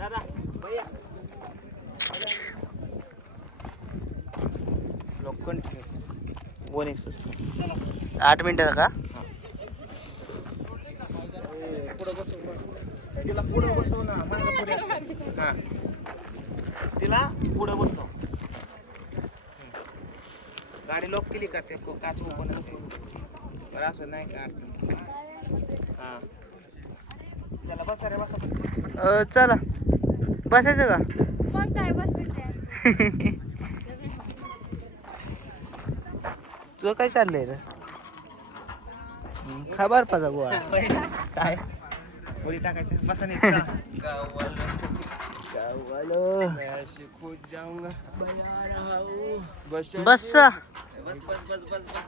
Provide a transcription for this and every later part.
दादा भैया lock continue one आठ मिनिटाचा का? तिला पुढं बसव ना हां. तिला पुढं बसव. गाडी लॉक केली का ते? काच ओपनच आहे. बरं असं नाही का अडचण? हां. त्याला बसा रे बसा. चला. बसायचं का? मग काय तुझं काय चाललंय रे? खबर पाजा गोवा काय? उडी टाकायचं. बसा नाही. बस बस बस बस बस बस बसा.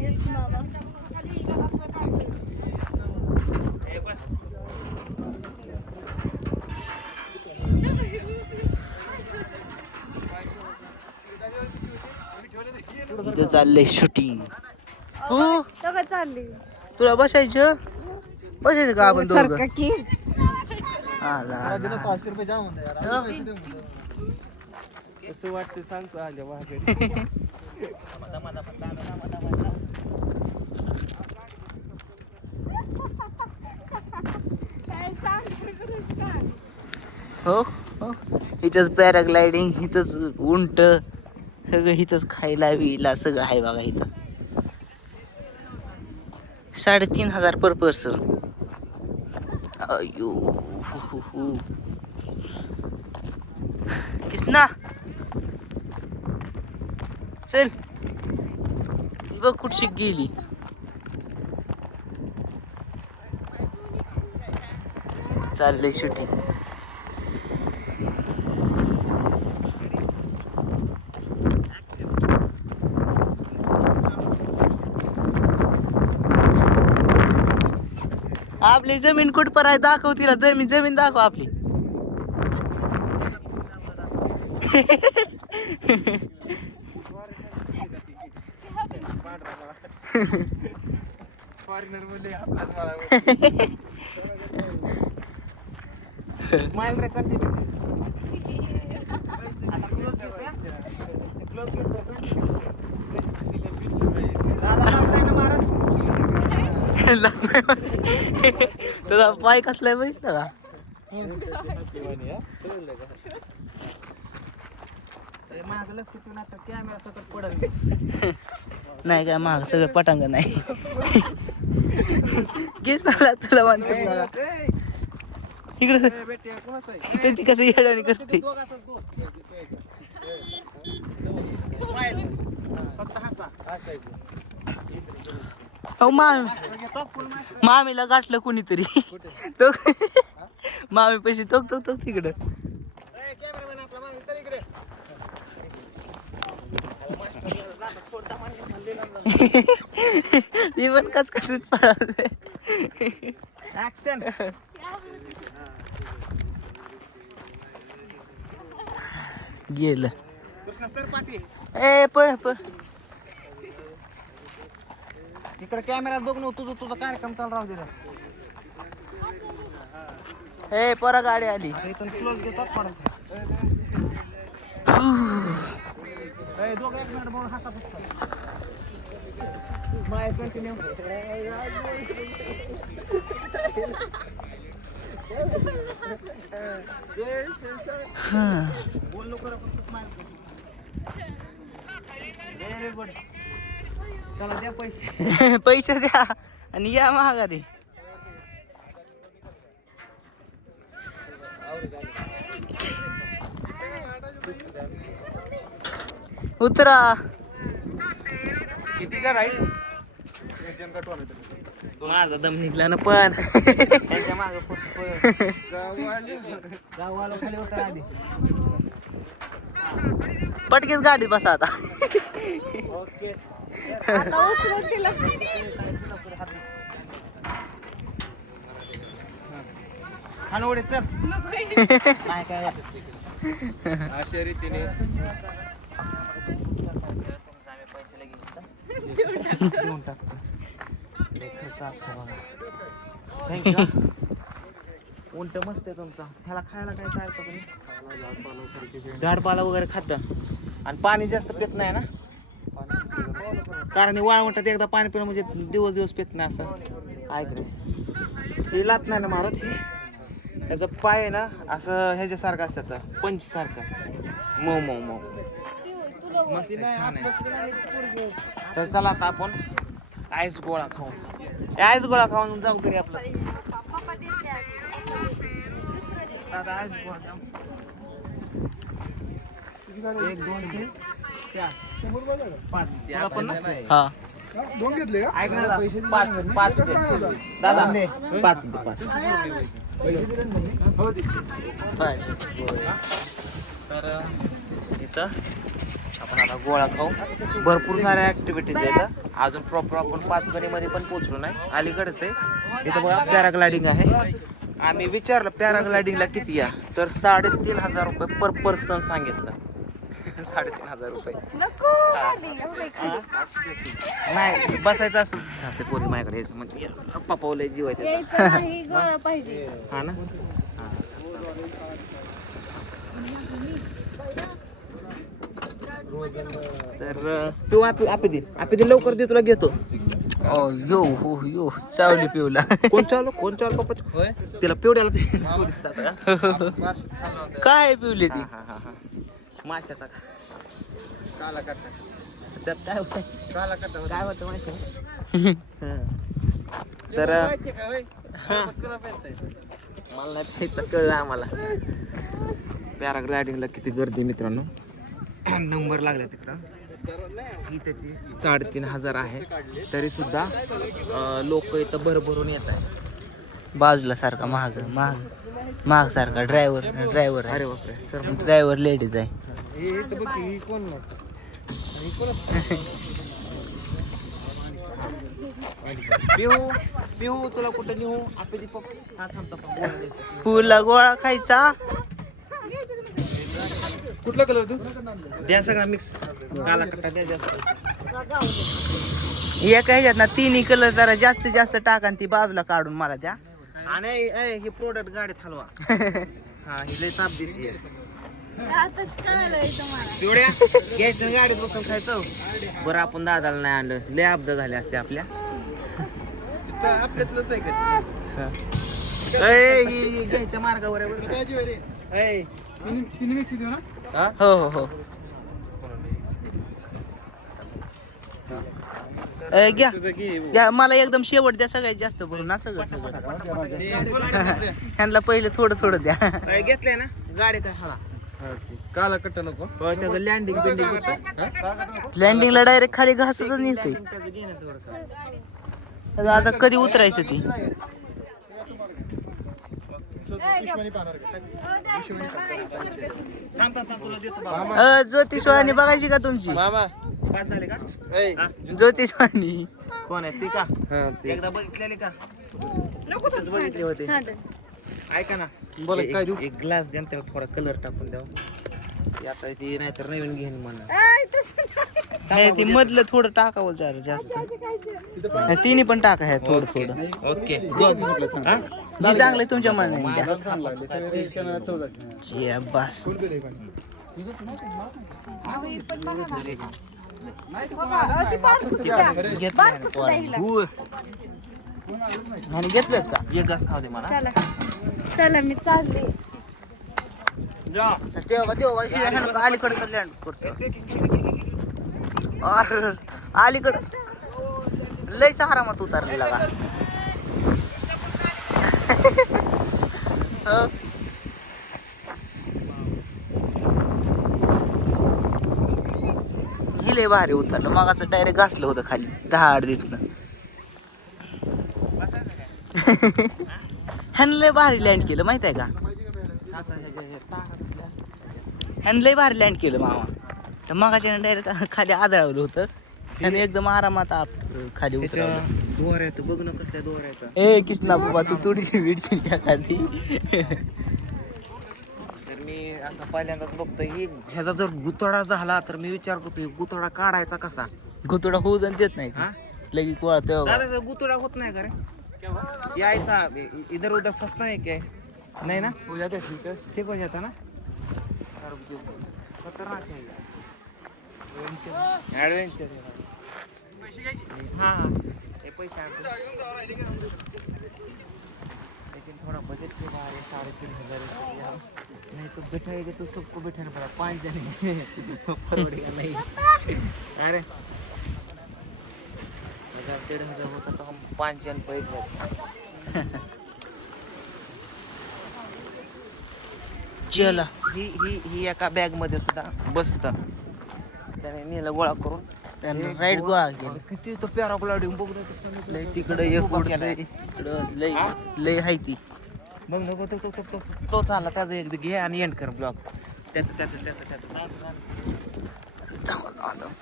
येस मामा. इथं चाललंय शूटिंग हो? सगळं चालली? तुला बसायचं? बसायचं का आपण दोघं? सारखं की? आला, आला. कसं वाटतं सांगतो आल्या मागे काय सांग काय हो हो. इथंच पॅराग्लायडिंग इथंच उंट सगळं इथंच खायला विला सगळं आहे बघा इथं. साडेतीन हजार पर पर्सन अयो हु, हु, किसना चल. ती बघ कुठशी गेली. चाललंय शूटिंग आपली जमीन कुठपर आहे दाखव तिला जमीन जमीन दाखव आपली फॉरेनर बोलले आपलाच मला स्माइल रे कंटिन्यू ना मारण तुझा पाय कसलाय बघितलं का? नाही काय माग सगळं पटांग नाही घेच मला तुला म्हणते इकडं कधी कसं येड्याने करते. फक्त हसा अहो मामी मामीला गाठलं कोणीतरी. तो मामी पैसे तोक तोक तोक तिकडं. कॅमेरामॅन आपला मागे पण गेलं. सर ए पळ पळ. इकडे कॅमेऱ्यात बघ ना तुझं तुझा कार्यक्रम चालू राहू दे रे. ए परा गाडी आली. इथून क्लोज घेतो थोडासा. ए, दोघं एक मिनिट बोलून हसा फक्त. स्माईल कंटिन्यू बोल नको व्हेरी गुड द्या पैसे. पैसे द्या आणि या महागारी उतरा. किती जण आहे माझा दम निघला ना पण. पटकेच गाडी बसा आता. अशा रीतीने. देऊन टाकतो खर्च असतं बघा. उलट मस्त आहे तुमचा. ह्याला खायला काय चालतं तुम्ही? झाडपाला वगैरे खातं. आणि पाणी जास्त पित नाही ना? कारण वाळवंटात एकदा पाणी पिणं म्हणजे दिवस दिवस पित नाही असं. ऐक रे. हे लात नाही ना मारत हे? त्याचं पाय ना असं ह्याच्यासारखं असतात पंच सारखं मऊ मऊ मऊ. मस्त छान आहे. तर चला आता आपण आईस गोळा खाऊन. आईस गोळा खाऊन जाऊ घरी आपलं. दादा आईस गोळा. एक दोन तीन चार. पाच. तुला पन्नास हा? दोन घेतले का? ऐक ना दादा, पाच पाच दे. दादा पाच दे. पाच तर इथं आपण आता गोळा खाऊ. भरपूर साऱ्या ऍक्टिव्हिटीज आहेत अजून प्रॉपर आपण पाचगणीमध्ये पण पोहोचलो नाही. अलीकडेच आहे. इथं बघा पॅराग्लायडिंग आहे. आम्ही विचारलं पॅराग्लायडिंगला किती या? तर साडेतीन हजार रुपये पर पर्सन सांगितलं. साडेतीन हजार रुपये. नको खाली, एवढं खाली. नाही बसायचं असं. हा, ते पोरी माझ्याकडे यायचं. म्हणजे पप्पा लय जीव आहे त्याचा. यायचं नाही गोळा पाहिजे. हा ना? तर तू आपी आपी दे. आपी दे लवकर दे तुला घेतो. ओ यो हो यो चावली पिवला कोण चालू कोण चालू पप्पा? तिला पिवड्याला दे. काय पिवली ती? हा, हा, हा. माशाचा. त्यात काय होतं? काय होतं माहिती आहे? हा. तर हा. मला नाही खायचं कळलं आम्हाला. पॅराग्लायडिंगला किती गर्दी मित्रांनो. नंबर लागला तिकडं. ही त्याची साडेतीन हजार आहे. तरी सुद्धा लोक इथं भरभरून येत आहे बाजूला सारखा महाग महाग महाग सारखा ड्रायव्हर ड्रायव्हर अरे बापरे सर ड्रायव्हर लेडीज आहे. तुला कुठं नेऊ? पुला गोळा खायचा? कुठला कलर तू? द्या सगळा मिक्स काला कट्टा द्या जास्त. एका ह्याच्यात ना तिन्ही कलर जरा जास्तीत जास्त टाका आणि ती बाजूला काढून मला द्या. आणि ए, हे प्रोडक्ट गाडीत हलवा. हा ही लय ताप देते. आताच पिवड्या घ्यायचं गाडीत बसून खायचं? बरं आपण दादाला नाही आणलं. लय अपदा झाले असते आपल्या. आपल्यातलंच आहे का? ए, ही ही घ्यायच्या मार्गावर आहे बरं का? काळजी रे. ए, तिन्ही तिन्ही मिक्स देऊ ना? हो हो हो. ए, घ्या. की घ्या मला एकदम शेवट द्या सगळ्यात जास्त भरून ना सगळं सगळं ह्यांना पहिले थोडं थोडं द्या. घेतलंय ना? गाडी काय हाला काला कट्टा नको. हो, त्याचं लँडिंग बिल्डिंग लँडिंगला डायरेक्ट खाली घासतच नेते Landing त्याचं घे ना थोडंसं. आता कधी उतरायचं ती पिशवानी पाहणार का थांब थांब थांब तुला देतो बाबा अ, ज्योतिषवाणी बघायची का तुमची? मामा. पाच झाले का? हा? ज्योतिषवाणी. कोण आहे? ती का? हा ते. एकदा बघितलेले का? तिथंच बघितले होते. ऐका ना. बोला, एक- काय देऊ? एक ग्लास द्या ना त्याला थोडा कलर टाकून द्यावा ती आता ती नाहीतर नवीन घेईन म्हणा. नाही. हे ती मधलं थोडं टाकावं जरा जास्त. हे तिन्ही पण टाका हे थोडं थोडं. ओके. जी चांगलं तुमच्या मनाने. द्या जे बस. आणि घेतलंच का? एक घास खाऊ दे मला. चला. चला मी चालले. जा. तेव्हा अलीकडे तर लँड करतो. अरे, अलीकडं. लयच आरामात उतरलेला का? हो. ही लय भारी उतरलं. मग असं डायरेक्ट घासलं होतं खाली. दहा आठ दिसणं ह्यानं लय भारी लँड केलं माहीत आहे का? आता लय भारी लँड केलं मामा. तर मगाच्या डायरेक्ट खाली आदळवलं होतं. त्याने एकदम आरामात आप खाली उतरवलं. दोर आहेत बघ ना कसल्या दोर आहेत. ए किसना बाबा तू थोडीशी विडची एखादी तर मी असं पहिल्यांदाच बघतोय ही ह्याचा जर गुतडा झाला तर मी विचार करतो गुतडा काढायचा कसा? गुतडा होऊ देत देत नाही हा. दादा तो गुतुडा होत नाही का रे? ये ऐसा इधर उधर फंसना है क्या? नहीं ना? हो जाते ठीक है जाता ना? खतरनाक ऍडव्हेंचर हाँ हाँ. पैसे लेकिन थोड़ा बजट के बाहर है साढ़े तीन हजार नहीं तो बैठाएगा तो सबको बैठाना पड़ा पाँच जने पड़ेगा नहीं? अरे. हजार डेढ़ हजार होता तो हम पाँच जन बैठ जाते. चला. ही ही ही एका बॅगमध्ये सुद्धा बसतं. त्याने नेलं गोळा करून. राईट गोळा केलं. किती तो पॅराग्लायडिंग बघ. लय तिकडं एक इकडं लय? लय हाय ती. बघ ना तो तो तो चालला त्याचं एकदा घे आणि एंड कर ब्लॉग त्याचं त्याचं त्याचं त्याचं.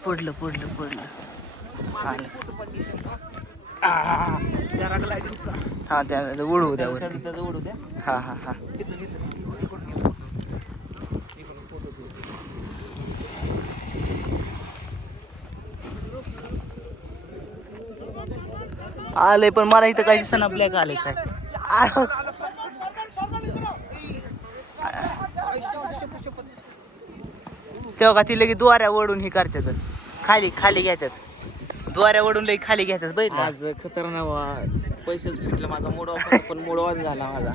पडलं पडलं पडलं. हा त्या उडवू द्या हा हा हा. आलंय पण मला इथं काही दिसना आपल्या आले काय? तेव्हा का ती लगे द्वाऱ्या ओढून हे करतात खाली खाली घेतात द्वाऱ्या ओढून लई खाली घेतात बैल आज खतरनाक पैसेच फिटलं माझा मोड ऑफ पण मूड ऑन झाला माझा.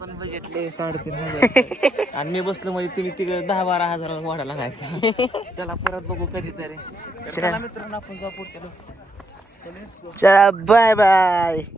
पण बजेट साडेतीन हजार. आणि मी बसलो म्हणजे तुम्ही तिकडे दहा बारा हजाराला वाढा लागायचा. चला परत बघू कधीतरी. चला मित्रांनो आपण जाऊ पुढच्या Tchau, bye bye.